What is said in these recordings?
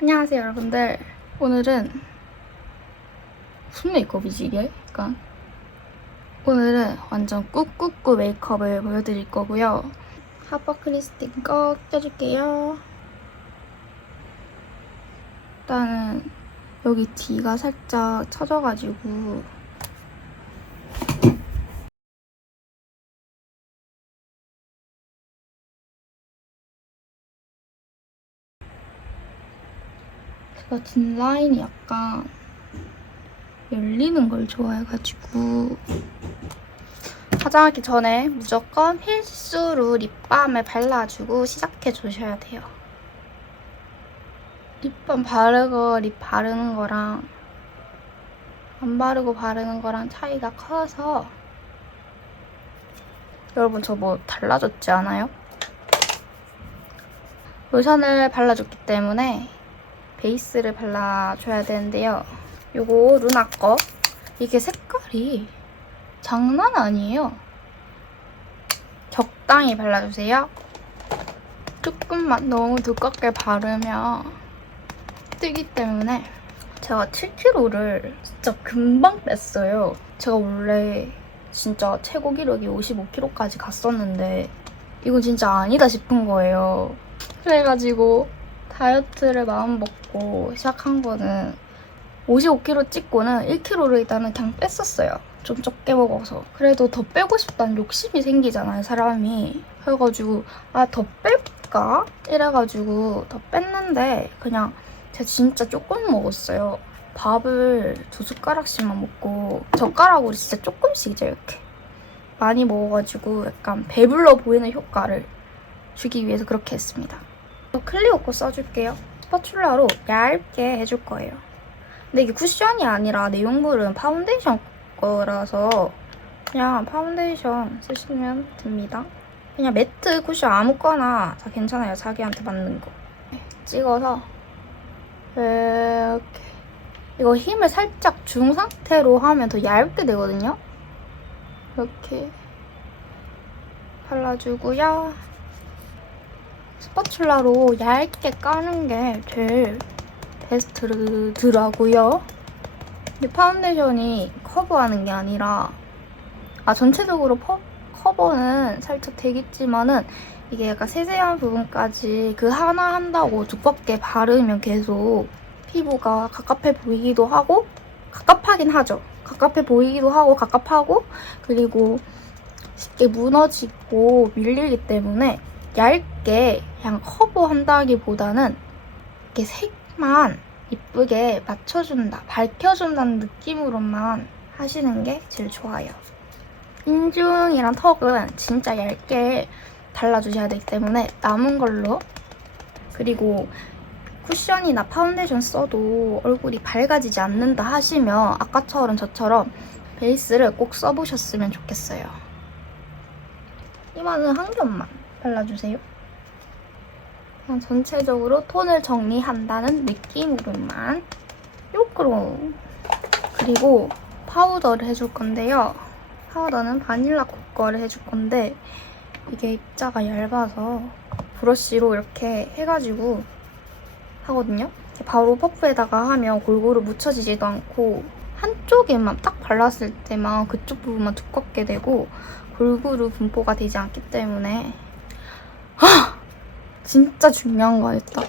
안녕하세요 여러분들. 오늘은 무슨 메이크업이지 이게? 약간? 오늘은 완전 꾹꾹꾹 메이크업을 보여드릴 거고요. 하퍼클리 스틱 꼭 껴줄게요. 일단은 여기 뒤가 살짝 처져가지고 제가 뒷 라인이 약간 열리는 걸 좋아해가지고 화장하기 전에 무조건 필수로 립밤을 발라주고 시작해 주셔야 돼요. 립밤 바르고 립 바르는 거랑 안 바르고 바르는 거랑 차이가 커서 여러분 저 뭐 달라졌지 않아요? 로션을 발라줬기 때문에 베이스를 발라줘야 되는데요. 요거 루나 거. 이게 색깔이 장난 아니에요. 적당히 발라주세요. 조금만 너무 두껍게 바르면 뜨기 때문에 제가 7kg를 진짜 금방 뺐어요. 제가 원래 진짜 최고 기록이 55kg까지 갔었는데 이건 진짜 아니다 싶은 거예요. 그래가지고 다이어트를 마음 먹고 시작한 거는 55kg 찍고는 1kg를 일단은 그냥 뺐었어요. 좀 적게 먹어서. 그래도 더 빼고 싶다는 욕심이 생기잖아요, 사람이. 그래가지고, 아, 더 뺄까? 이래가지고 더 뺐는데, 그냥 제가 진짜 조금 먹었어요. 밥을 두 숟가락씩만 먹고, 젓가락으로 진짜 조금씩 이제 이렇게 많이 먹어가지고 약간 배불러 보이는 효과를 주기 위해서 그렇게 했습니다. 클리오 거 써줄게요. 스파츌라로 얇게 해줄 거예요. 근데 이게 쿠션이 아니라 내용물은 파운데이션 거라서 그냥 파운데이션 쓰시면 됩니다. 그냥 매트 쿠션 아무거나 다 괜찮아요. 자기한테 맞는 거. 찍어서 이렇게 이거 힘을 살짝 준 상태로 하면 더 얇게 되거든요. 이렇게 발라주고요. 스파츌라로 얇게 까는 게 제일 베스트더라고요. 근데 파운데이션이 커버하는 게 아니라 아 전체적으로 퍼, 커버는 살짝 되겠지만은 이게 약간 세세한 부분까지 그 하나 한다고 두껍게 바르면 계속 피부가 갑갑해 보이기도 하고 갑갑하긴 하죠. 갑갑해 보이기도 하고 갑갑하고 그리고 쉽게 무너지고 밀리기 때문에 얇게 그냥 커버한다기보다는 이렇게 색만 이쁘게 맞춰준다, 밝혀준다는 느낌으로만 하시는 게 제일 좋아요. 인중이랑 턱은 진짜 얇게 발라주셔야 되기 때문에 남은 걸로 그리고 쿠션이나 파운데이션 써도 얼굴이 밝아지지 않는다 하시면 아까처럼 저처럼 베이스를 꼭 써보셨으면 좋겠어요. 이마는 한 겹만 발라주세요. 그냥 전체적으로 톤을 정리한다는 느낌으로만 요크로 그리고 파우더를 해줄 건데요. 파우더는 바닐라 코거를 해줄 건데 이게 입자가 얇아서 브러쉬로 이렇게 해가지고 하거든요. 바로 퍼프에다가 하면 골고루 묻혀지지도 않고 한쪽에만 딱 발랐을 때만 그쪽 부분만 두껍게 되고 골고루 분포가 되지 않기 때문에 아! 진짜 중요한 거 했다.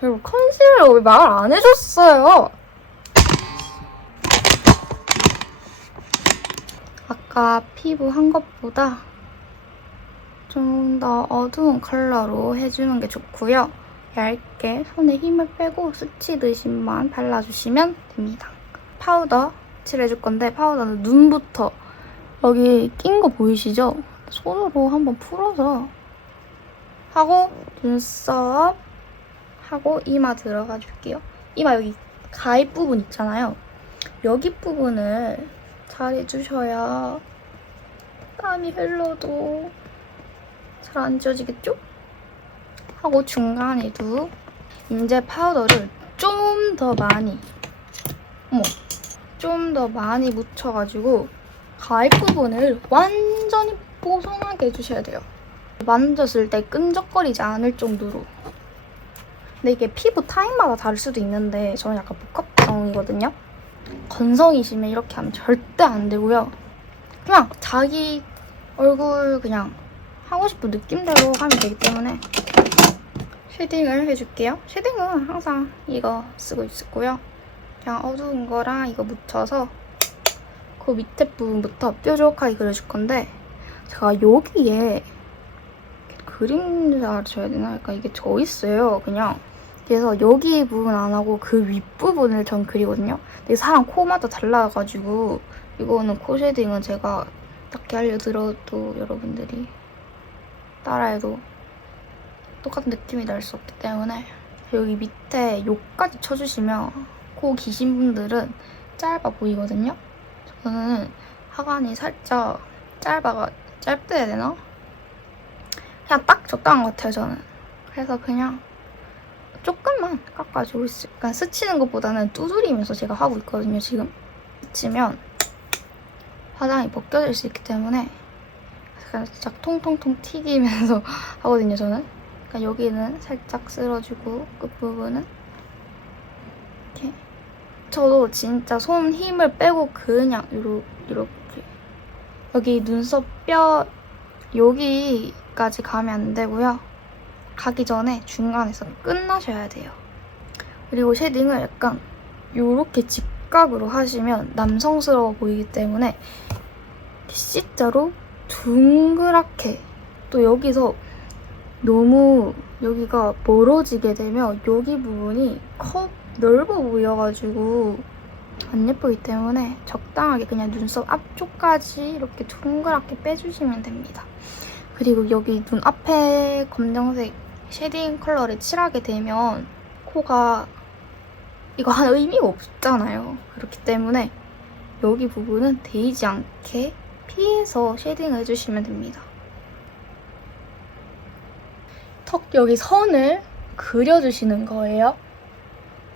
그리고 컨실러 왜 말 안 해줬어요? 아까 피부 한 것보다 좀 더 어두운 컬러로 해주는 게 좋고요. 얇게 손에 힘을 빼고 스치듯이만 발라주시면 됩니다. 파우더 칠해줄 건데 파우더는 눈부터 여기 낀 거 보이시죠? 손으로 한번 풀어서 하고 눈썹 하고 이마 들어가 줄게요. 이마 여기 가입 부분 있잖아요. 여기 부분을 잘 해주셔야 땀이 흘러도 잘 안 지워지겠죠? 하고 중간에도 이제 파우더를 좀 더 많이 어머 좀 더 많이 묻혀가지고 가입 부분을 완전히 뽀송하게 해주셔야 돼요. 만졌을 때 끈적거리지 않을 정도로 근데 이게 피부 타입마다 다를 수도 있는데 저는 약간 복합성이거든요. 건성이시면 이렇게 하면 절대 안 되고요. 그냥 자기 얼굴 그냥 하고 싶은 느낌대로 하면 되기 때문에 쉐딩을 해줄게요. 쉐딩은 항상 이거 쓰고 있었고요. 그냥 어두운 거랑 이거 묻혀서 그 밑에 부분부터 뾰족하게 그려줄 건데 제가 여기에 그림자를 줘야 되나? 약간 이게 져 있어요. 그냥 그래서 여기 부분 안 하고 그 윗부분을 전 그리거든요. 근데 사람 코마다 달라가지고 이거는 코 쉐딩은 제가 딱히 알려드려도 여러분들이 따라해도 똑같은 느낌이 날 수 없기 때문에 여기 밑에 요까지 쳐주시면 코 기신 분들은 짧아 보이거든요. 저는 하관이 살짝 짧아가 짧다 해야 되나? 그냥 딱 적당한 것 같아요 저는. 그래서 그냥 조금만 깎아주고 있어요. 약간 스치는 것보다는 두드리면서 제가 하고 있거든요 지금. 스치면 화장이 벗겨질 수 있기 때문에 살짝 통통통 튀기면서 하거든요 저는. 그러니까 여기는 살짝 쓸어주고 끝부분은 이렇게 저도 진짜 손 힘을 빼고 그냥 이렇게 여기 눈썹 뼈 여기까지 가면 안 되고요. 가기 전에 중간에서 끝나셔야 돼요. 그리고 쉐딩을 약간 이렇게 직각으로 하시면 남성스러워 보이기 때문에 C자로 둥그랗게 또 여기서 너무 여기가 멀어지게 되면 여기 부분이 컵 넓어 보여가지고 안 예쁘기 때문에 적당하게 그냥 눈썹 앞쪽까지 이렇게 둥그랗게 빼주시면 됩니다. 그리고 여기 눈 앞에 검정색 쉐딩 컬러를 칠하게 되면 코가 이거 한 의미가 없잖아요. 그렇기 때문에 여기 부분은 데이지 않게 피해서 쉐딩을 해주시면 됩니다. 턱 여기 선을 그려주시는 거예요.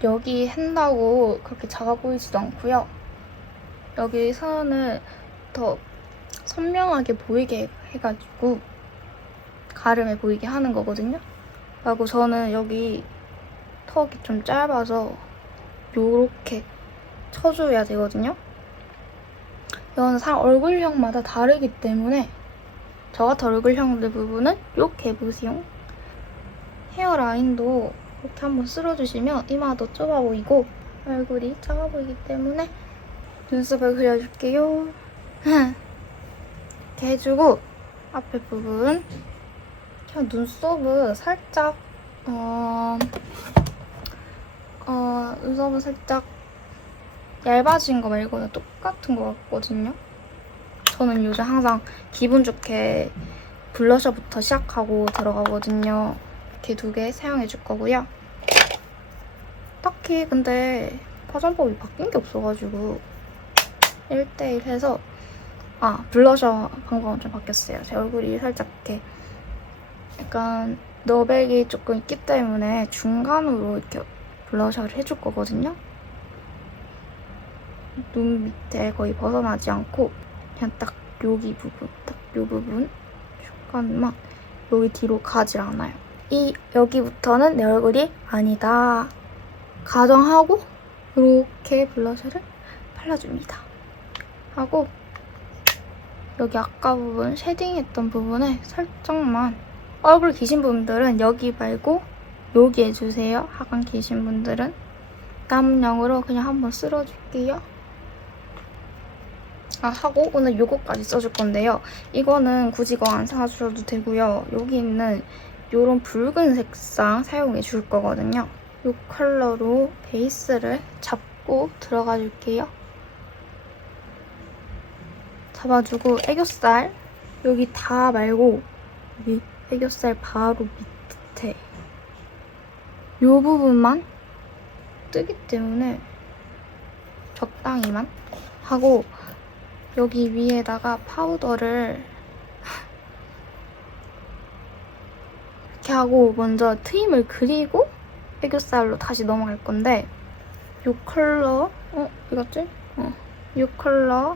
여기 한다고 그렇게 작아 보이지도 않고요. 여기 선을 더 선명하게 보이게 해가지고 가름해 보이게 하는 거거든요. 그리고 저는 여기 턱이 좀 짧아서 요렇게 쳐줘야 되거든요. 이건 사람 얼굴형마다 다르기 때문에 저 같은 얼굴형들 부분은 이렇게 해보세요. 헤어라인도 이렇게 한번 쓸어주시면 이마도 좁아 보이고 얼굴이 작아 보이기 때문에 눈썹을 그려줄게요. 이렇게 해주고 앞에 부분 그냥 눈썹은 살짝 어, 어 눈썹은 살짝 얇아진 거 말고는 똑같은 것 같거든요. 저는 요즘 항상 기분 좋게 블러셔부터 시작하고 들어가거든요. 이렇게 두개 사용해 줄 거고요. 딱히 근데 화장법이 바뀐 게 없어가지고 1대1 해서 아 블러셔 방법은 좀 바뀌었어요. 제 얼굴이 살짝 이렇게 약간 너백이 조금 있기 때문에 중간으로 이렇게 블러셔를 해줄 거거든요. 눈 밑에 거의 벗어나지 않고 그냥 딱 여기 부분, 딱 요 부분 중간만 여기 뒤로 가지 않아요. 이 여기부터는 내 얼굴이 아니다. 가정하고 이렇게 블러셔를 발라줍니다. 하고 여기 아까 부분 쉐딩했던 부분에 살짝만 얼굴 기신 분들은 여기 말고 여기 해주세요. 하관 기신 분들은 남은 양으로 그냥 한번 쓸어줄게요. 아 하고 오늘 요거까지 써줄 건데요. 이거는 굳이 이거 안 사주셔도 되고요. 여기 있는 요런 붉은 색상 사용해 줄 거거든요. 이 컬러로 베이스를 잡고 들어가 줄게요. 잡아주고 애교살 여기 다 말고 여기 애교살 바로 밑에 이 부분만 뜨기 때문에 적당히만 하고 여기 위에다가 파우더를 이렇게 하고 먼저 트임을 그리고 애교살로 다시 넘어갈 건데 이 컬러 어? 이거지? 어. 이 컬러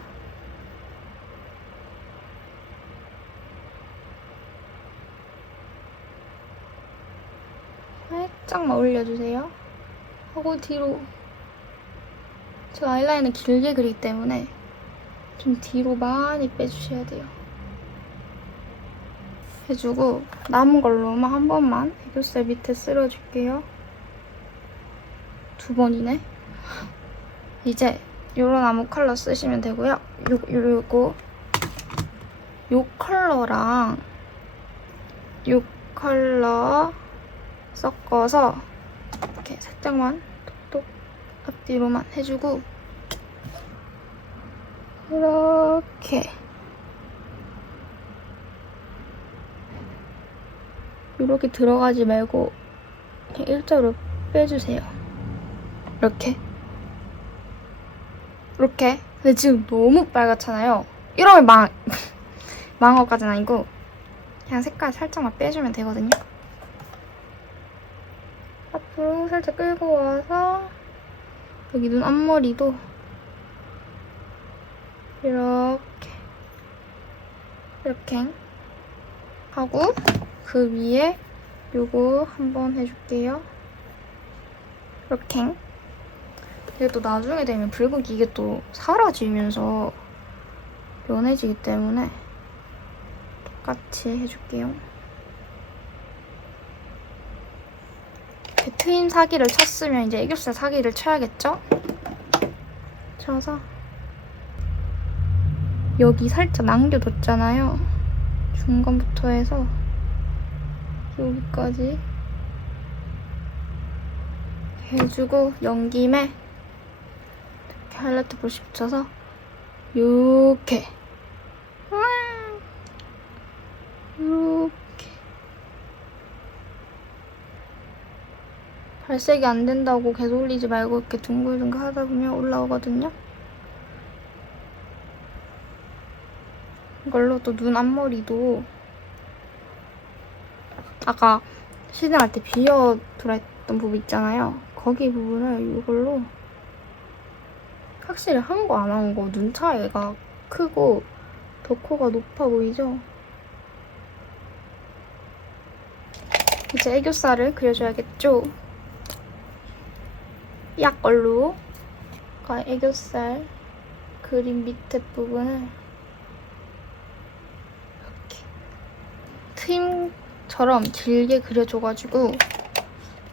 살짝만 올려주세요. 하고 뒤로 제가 아이라인을 길게 그리기 때문에 좀 뒤로 많이 빼주셔야 돼요. 해주고 남은 걸로만 한 번만 애교살 밑에 쓸어줄게요. 두 번이네. 이제 요런 아무 컬러 쓰시면 되고요. 요, 요, 요거 요 컬러랑 요 컬러 섞어서 이렇게 살짝만 톡톡 앞뒤로만 해주고 이렇게 이렇게 들어가지 말고 일자로 빼주세요. 이렇게 이렇게 근데 지금 너무 빨갛잖아요. 이러면 망 망한 것까지는 아니고 그냥 색깔 살짝만 빼주면 되거든요. 앞으로 살짝 끌고 와서 여기 눈 앞머리도 이렇게 이렇게 하고 그 위에 요거 한번 해줄게요. 이렇게 이게 또 나중에 되면 붉은기 이게 또 사라지면서 연해지기 때문에 똑같이 해줄게요. 트임 사기를 쳤으면 이제 애교살 사기를 쳐야겠죠? 쳐서 여기 살짝 남겨뒀잖아요. 중간부터 해서 여기까지. 해주고 연김에 이렇게 하이라이트 브러쉬 붙여서 이렇게. 이렇게. 발색이 안 된다고 계속 올리지 말고 이렇게 둥글둥글 하다 보면 올라오거든요. 이걸로 또 눈 앞머리도 아까 시즌할 때 비어 들어있던 부분 있잖아요. 거기 부분을 이걸로 확실히 한 거 안 한 거 눈 차이가 크고 더 코가 높아 보이죠? 이제 애교살을 그려줘야겠죠? 약걸로 가 애교살 그림 밑에 부분을 이렇게 트임 처럼 길게 그려줘가지고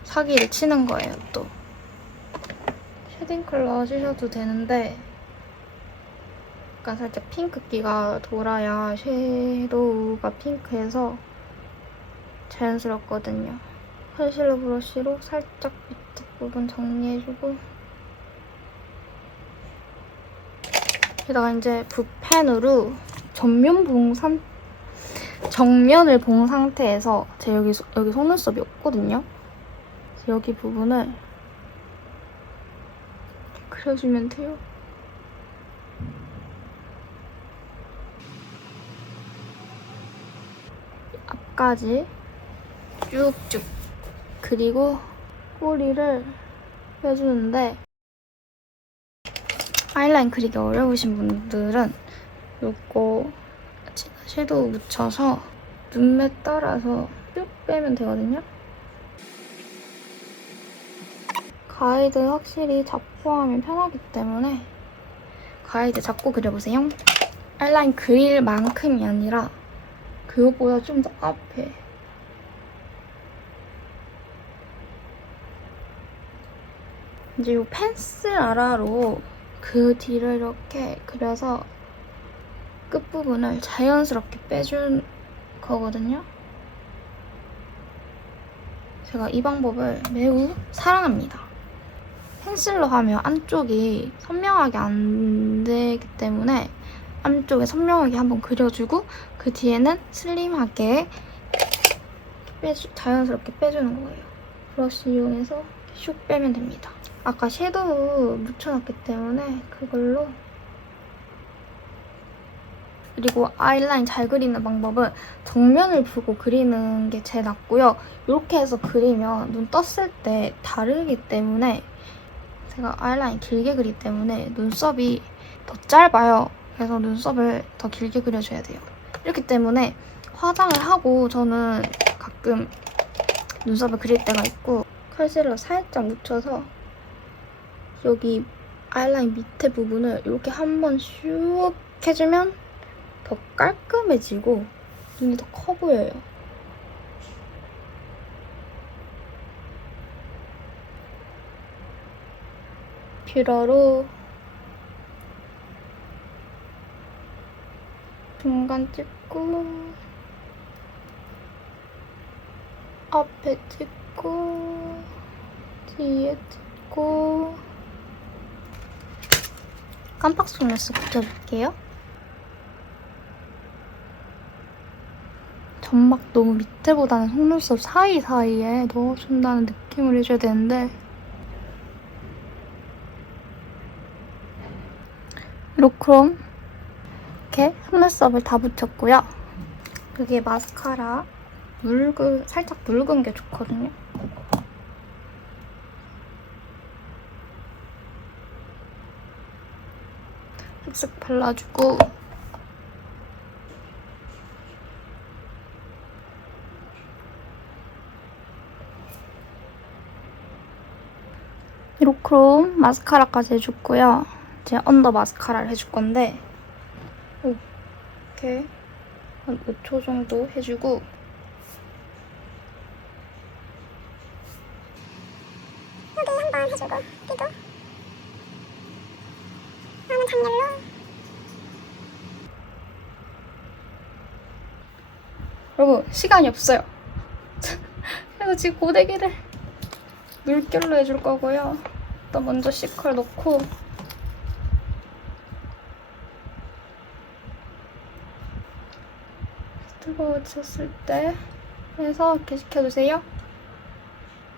사기를 치는 거예요 또 쉐딩 컬러 쓰셔도 되는데 약간 살짝 핑크기가 돌아야 섀도우가 핑크해서 자연스럽거든요. 컨실러 브러쉬로 살짝 밑에 부분 정리해주고 게다가 이제 붓펜으로 전면 봉 상, 정면을 봉 상태에서 제 여기 소- 여기 속눈썹이 없거든요. 여기 부분을 그려주면 돼요. 앞까지 쭉쭉 그리고 꼬리를 해주는데 아이라인 그리기 어려우신 분들은 요거 섀도우 묻혀서 눈매 따라서 쭉 빼면 되거든요. 가이드 확실히 잡고 하면 편하기 때문에 가이드 잡고 그려보세요. 아이라인 그릴 만큼이 아니라 그것보다 좀 더 앞에 이제 이 펜슬 아라로 그 뒤를 이렇게 그려서 끝부분을 자연스럽게 빼준 거거든요. 제가 이 방법을 매우 사랑합니다. 펜슬로 하면 안쪽이 선명하게 안 되기 때문에 안쪽에 선명하게 한번 그려주고 그 뒤에는 슬림하게 빼주, 자연스럽게 빼주는 거예요. 브러쉬 이용해서 슉 빼면 됩니다. 아까 섀도우 묻혀놨기 때문에 그걸로 그리고 아이라인 잘 그리는 방법은 정면을 보고 그리는 게 제일 낫고요. 이렇게 해서 그리면 눈 떴을 때 다르기 때문에 제가 아이라인 길게 그리기 때문에 눈썹이 더 짧아요. 그래서 눈썹을 더 길게 그려줘야 돼요. 이렇기 때문에 화장을 하고 저는 가끔 눈썹을 그릴 때가 있고 컨실러 살짝 묻혀서 여기 아이라인 밑에 부분을 이렇게 한번 슉 해주면 더 깔끔해지고 눈이 더 커 보여요. 뷰러로 중간 찍고 앞에 찍고 뒤에 찍고 깜빡 속눈썹 붙여줄게요. 점막 너무 밑에보다는 속눈썹 사이사이에 넣어준다는 느낌을 해줘야 되는데 로크롬 이렇게 속눈썹을 다 붙였고요. 여기에 마스카라 묽은, 살짝 묽은 게 좋거든요. 쓱쓱 발라주고 크롬 마스카라까지 해줬고요. 이제 언더 마스카라를 해줄 건데 이렇게 한 5초 정도 해주고 여기 한 번 해주고 여기도 나는 장렬로 여러분 시간이 없어요. 그래서 지금 고데기를 물결로 해줄 거고요. 일단 먼저 시컬 넣고 뜨거워졌을 때 해서 이렇게 식혀주세요.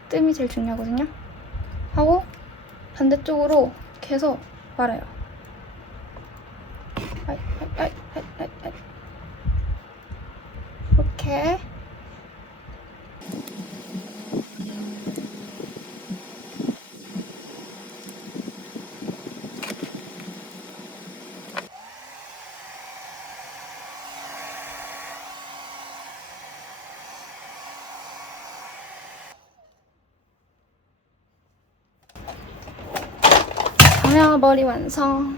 뜸이 제일 중요하거든요. 하고 반대쪽으로 해서 말아요. 아이, 아이, 아이, 아이, 아이. 이렇게 방향 머리 완성.